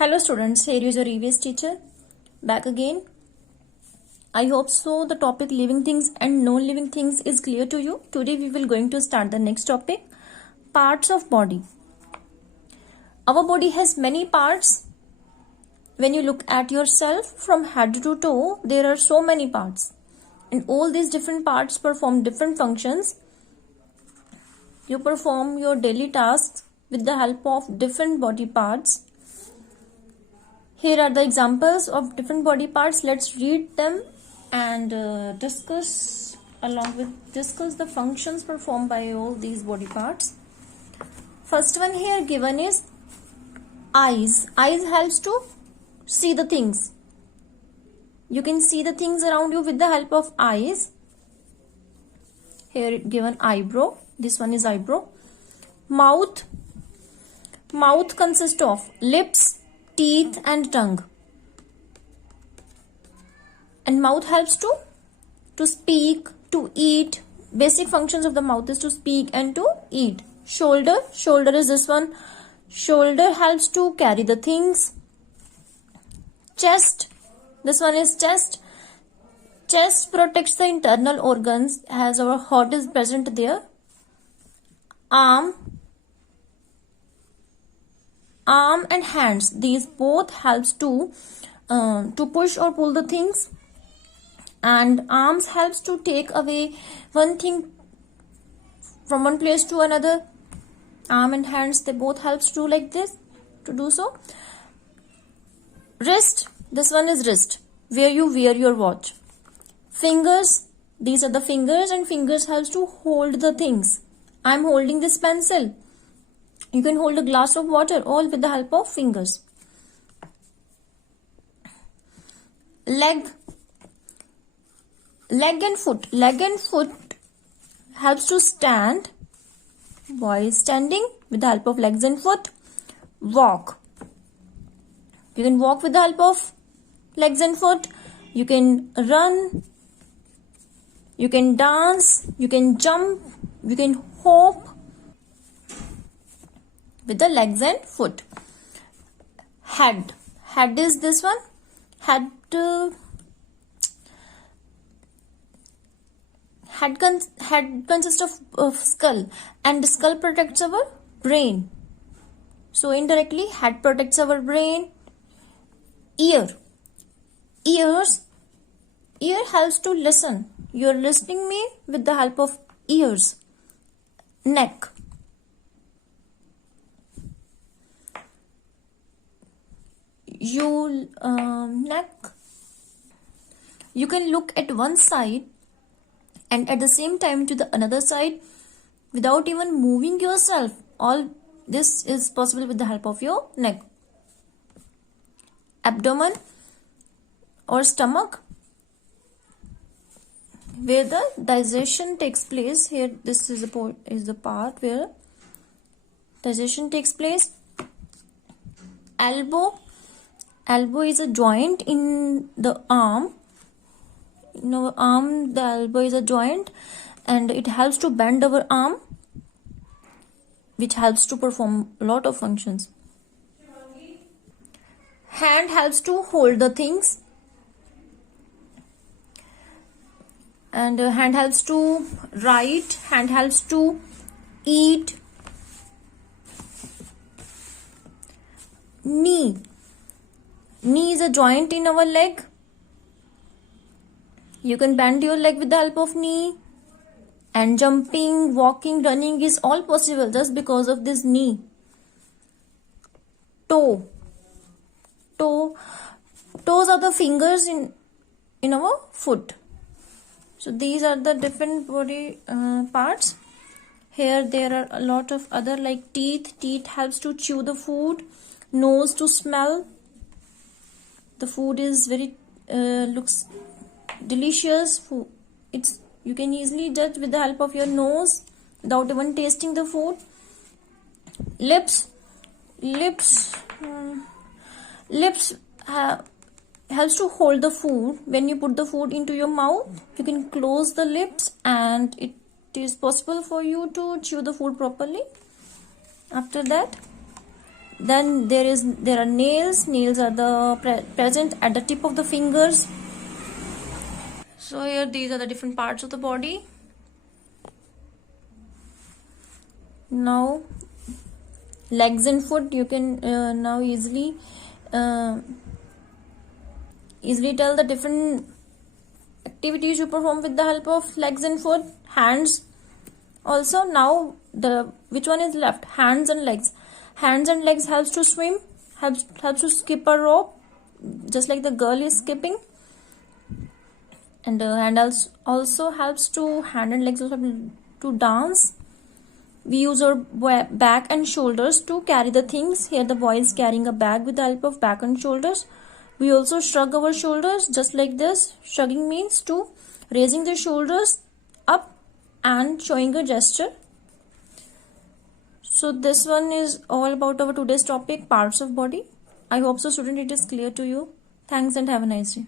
Hello students, here is your EVS teacher back again. I hope so the topic living things and non-living things is clear to you. Today we will going to start the next topic, parts of body. Our body has many parts. When you look at yourself from head to toe, there are so many parts. And all these different parts perform different functions. You perform your daily tasks with the help of different body parts. Here are the examples of different body parts. Let's read them and discuss the functions performed by all these body parts. First one here given is eyes. Eyes helps to see the things. You can see the things around you with the help of eyes. Here given eyebrow. This one is eyebrow. Mouth. Mouth consists of lips, teeth and tongue. And mouth helps to speak, to eat. Basic functions of the mouth is to speak and to eat. Shoulder. Shoulder is this one. Shoulder helps to carry the things. Chest. This one is chest. Chest protects the internal organs as our heart is present there. Arm. Arm and hands, these both helps to push or pull the things, and arms helps to take away one thing from one place to another. Arm and hands, they both helps to like this, to do so. Wrist, this one is wrist, where you wear your watch. Fingers, these are the fingers, and fingers helps to hold the things. I am holding this pencil. You can hold a glass of water, all with the help of fingers. Leg. Leg and foot. Leg and foot helps to stand. Boy is standing with the help of legs and foot. Walk. You can walk with the help of legs and foot. You can run. You can dance. You can jump. You can hop with the legs and foot. Head. Head is this one. Head consists of skull, and skull protects our brain. So indirectly head protects our brain. Ear. Ear helps to listen. You are listening me with the help of ears. Neck. Neck. You can look at one side and at the same time to the another side without even moving yourself. All this is possible with the help of your neck. Abdomen or stomach, where the digestion takes place. Here this is the part where digestion takes place. Elbow. Elbow is a joint in the arm. In our arm, the elbow is a joint, and it helps to bend our arm, which helps to perform a lot of functions. Hand helps to hold the things, and hand helps to write. Hand helps to eat. Knee. Knee is a joint in our leg. You can bend your leg with the help of knee, and jumping, walking, running is all possible just because of this knee. Toe. Toes are the fingers in our foot. So these are the different body parts. Here there are a lot of other like teeth. Teeth helps to chew the food. Nose to smell. The food is very looks delicious. You can easily judge with the help of your nose without even tasting the food. Lips helps to hold the food. When you put the food into your mouth, you can close the lips and it is possible for you to chew the food properly. After that, Then there are nails. Nails are the present at the tip of the fingers. So here these are the different parts of the body. Now legs and foot, you can now easily tell the different activities you perform with the help of legs and foot. Hands also. Now which one is left? Hands and legs. Hands and legs helps to swim, helps to skip a rope, just like the girl is skipping. And hand also helps to hand and legs also to dance. We use our back and shoulders to carry the things. Here the boy is carrying a bag with the help of back and shoulders. We also shrug our shoulders just like this. Shrugging means to raising the shoulders up and showing a gesture. So this one is all about our today's topic, parts of body. I hope so student it is clear to you. Thanks and have a nice day.